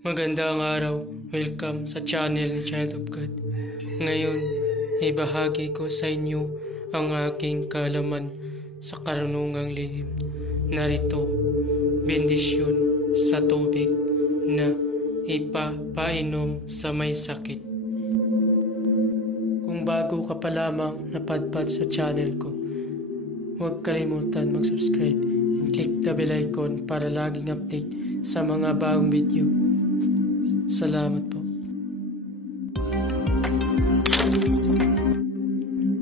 Magandang araw, welcome sa channel ni Child of God. Ngayon, ibahagi ko sa inyo ang aking kaalaman sa karunungang lihim. Narito, bendisyon sa tubig na ipapainom sa may sakit. Kung bago ka pa lamang napadpad sa channel ko, huwag kalimutan mag-subscribe and click the bell icon para laging update sa mga bagong video. Salamat po.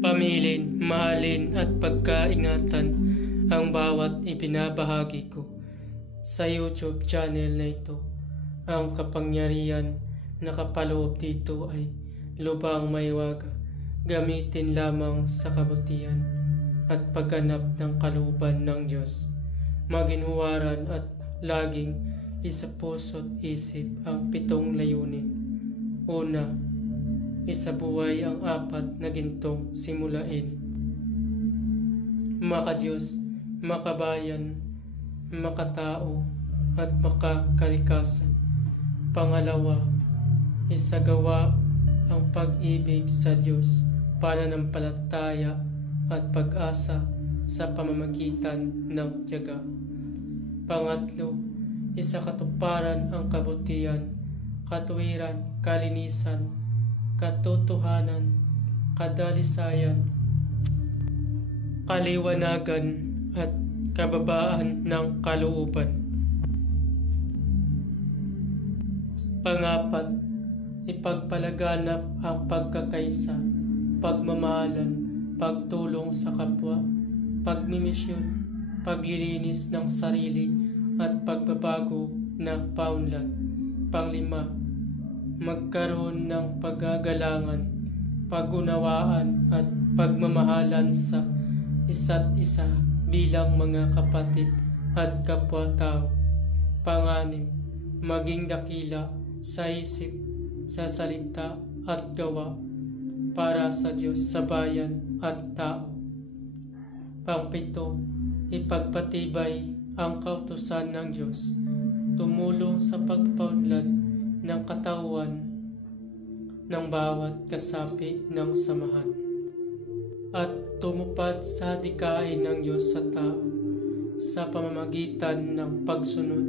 Pamilin, mahalin at pagkaingatan ang bawat ibinabahagi ko sa YouTube channel na ito. Ang kapangyarihan na kapaloob dito ay lubang maiwaga. Gamitin lamang sa kabutihan at pagganap ng kalooban ng Diyos. Maginhuwaran at laging isa puso't isip ang 7 layunin. Una, isabuhay ang 4 na gintong simulain. Makadiyos, makabayan, makatao, at makakalikasan. Pangalawa, isagawa ang pag-ibig sa Diyos, pananampalataya at pag-asa sa pamamagitan ng tiyaga. Pangatlo, isakatuparan ang kabutihan, katuwiran, kalinisan, katotohanan, kadalisayan, kaliwanagan at kababaan ng kalooban. Pangapat, ipagpalaganap ang pagkakaisa, pagmamahalan, pagtulong sa kapwa, pagmimisyon, paglilinis ng sarili at pagbabago na paunlad. Panglima, magkaroon ng pagagalangan, pagunawaan at pagmamahalan sa isa't isa bilang mga kapatid at kapwa-tao. Panganim, maging dakila sa isip, sa salita at gawa para sa Diyos, sa bayan at tao. Pangpito, ipagpatibay ang kautusan ng Diyos, tumulong sa pagpaunlad ng katawan ng bawat kasapi ng samahan, at tumupad sa dikain ng Diyos sa tao sa pamamagitan ng pagsunod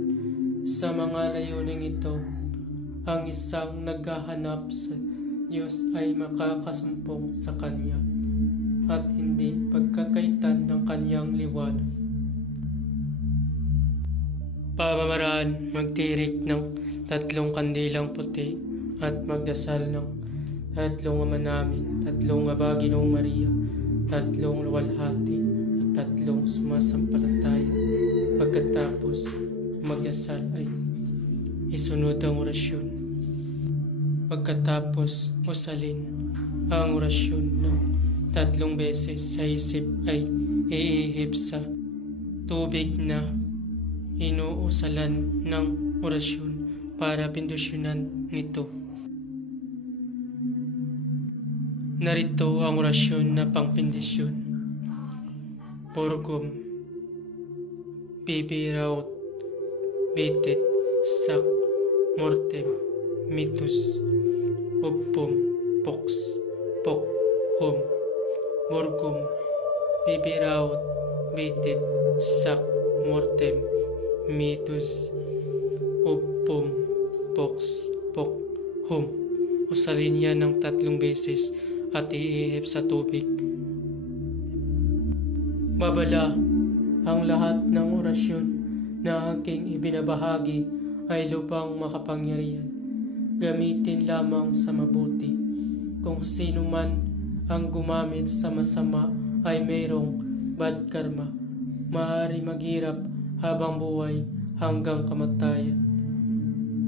sa mga layuning ito. Ang isang naghahanap sa Diyos ay makakasumpong sa Kanya at hindi pagkakaitan ng Kanyang liwanag. Pamamaraan, magtirik ng 3 kandilang puti at magdasal ng 3 Ama Namin, 3 Aba Ginoong Maria, 3 luwalhati at 3 sumasampalataya. Pagkatapos magdasal ay isunod ang orasyon. Pagkatapos usalin ang orasyon ng 3 beses sa isip ay iihip sa tubig na inuusalan ng orasyon para bendisyonan nito. Narito ang orasyon na pangpendisyon. Purgum, bibiraut, bitit, sak, mortem, mitus, uppum, pox, pok, hum. Purgum, bibiraut, bitit, sak, mortem, mitus, uppum, pox, pok, hum. Usalin yan ng 3 beses at iihip sa tubig. Babala, ang lahat ng orasyon na aking ibinabahagi ay lubang makapangyarihan. Gamitin lamang sa mabuti. Kung sino man ang gumamit sa masama ay mayroong bad karma. Maaari maghirap habang buhay hanggang kamatayan.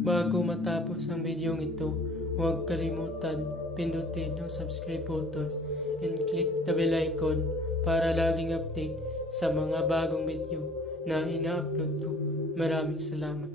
Bago matapos ang video ito, huwag kalimutan pindutin ang subscribe button and click the bell icon para laging update sa mga bagong video na ina-upload ko. Maraming salamat.